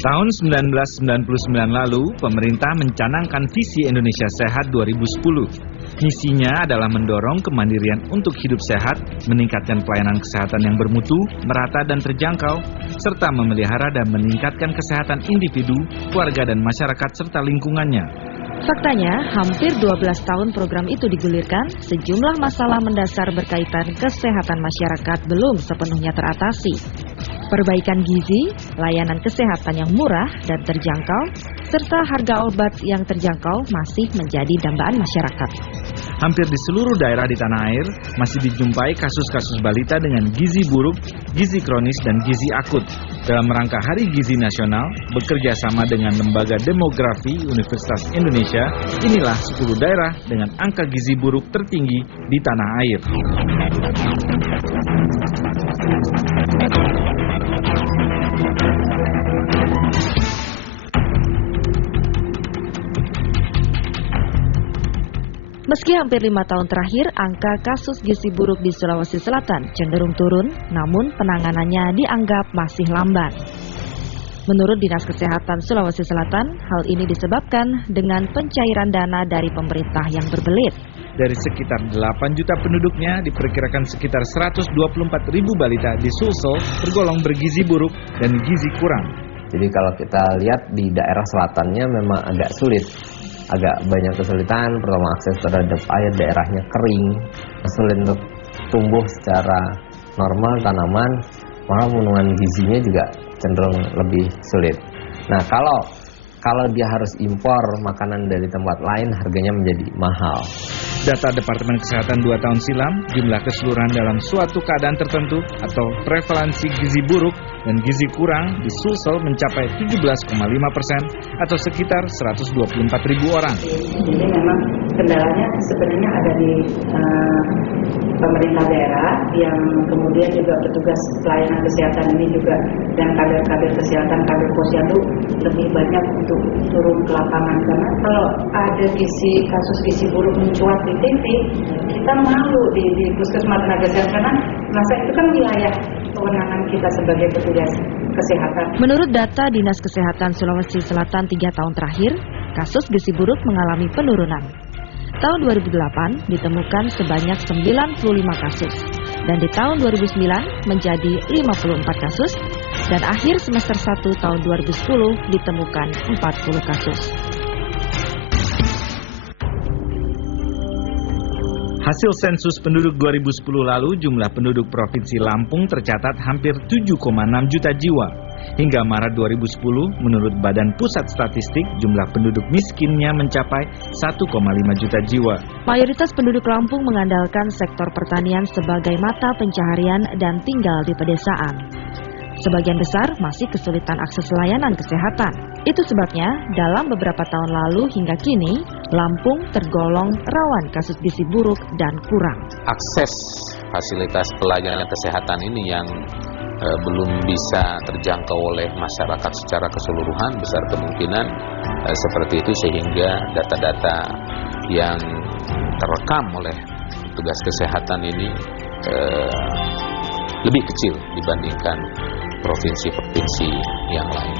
Tahun 1999 lalu, pemerintah mencanangkan visi Indonesia Sehat 2010. Misinya adalah mendorong kemandirian untuk hidup sehat, meningkatkan pelayanan kesehatan yang bermutu, merata dan terjangkau, serta memelihara dan meningkatkan kesehatan individu, keluarga dan masyarakat serta lingkungannya. Faktanya, hampir 12 tahun program itu digulirkan, sejumlah masalah mendasar berkaitan kesehatan masyarakat belum sepenuhnya teratasi. Perbaikan gizi, layanan kesehatan yang murah dan terjangkau, serta harga obat yang terjangkau masih menjadi dambaan masyarakat. Hampir di seluruh daerah di tanah air masih dijumpai kasus-kasus balita dengan gizi buruk, gizi kronis, dan gizi akut. Dalam rangka Hari Gizi Nasional, bekerja sama dengan Lembaga Demografi Universitas Indonesia, inilah 10 daerah dengan angka gizi buruk tertinggi di tanah air. Meski hampir 5 tahun terakhir, angka kasus gizi buruk di Sulawesi Selatan cenderung turun, namun penanganannya dianggap masih lamban. Menurut Dinas Kesehatan Sulawesi Selatan, hal ini disebabkan dengan pencairan dana dari pemerintah yang berbelit. Dari sekitar 8 juta penduduknya, diperkirakan sekitar 124.000 balita di Sulsel tergolong bergizi buruk dan gizi kurang. Jadi kalau kita lihat di daerah selatannya memang agak sulit. Agak banyak kesulitan, pertama akses terhadap air, daerahnya kering, sulit untuk tumbuh secara normal tanaman, malah kandungan gizinya juga cenderung lebih sulit. Nah, kalau dia harus impor makanan dari tempat lain, harganya menjadi mahal. Data Departemen Kesehatan 2 tahun silam, jumlah keseluruhan dalam suatu keadaan tertentu atau prevalensi gizi buruk dan gizi kurang di Sulsel mencapai 17,5% atau sekitar 124.000 orang. Jadi memang kendalanya sebenarnya ada di pemerintah daerah yang kemudian juga petugas pelayanan kesehatan ini juga dan kader-kader kesehatan, kader posyandu lebih banyak untuk turun ke lapangan, karena kalau ada kasus gizi buruk mencuat di TV, kita malu di puskesmas tenaga kesehatan, karena masa itu kan wilayah kewenangan kita sebagai petugas kesehatan. Menurut data Dinas Kesehatan Sulawesi Selatan 3 tahun terakhir, kasus gizi buruk mengalami penurunan. Tahun 2008 ditemukan sebanyak 95 kasus, dan di tahun 2009 menjadi 54 kasus, dan akhir semester 1 tahun 2010 ditemukan 40 kasus. Hasil sensus penduduk 2010 lalu, jumlah penduduk Provinsi Lampung tercatat hampir 7,6 juta jiwa. Hingga Maret 2010, menurut Badan Pusat Statistik, jumlah penduduk miskinnya mencapai 1,5 juta jiwa. Mayoritas penduduk Lampung mengandalkan sektor pertanian sebagai mata pencaharian dan tinggal di pedesaan. Sebagian besar masih kesulitan akses layanan kesehatan. Itu sebabnya dalam beberapa tahun lalu hingga kini, Lampung tergolong rawan kasus gizi buruk dan kurang. Akses fasilitas pelayanan kesehatan ini yang belum bisa terjangkau oleh masyarakat secara keseluruhan, besar kemungkinan seperti itu, sehingga data-data yang terekam oleh petugas kesehatan ini lebih kecil dibandingkan provinsi-provinsi yang lain.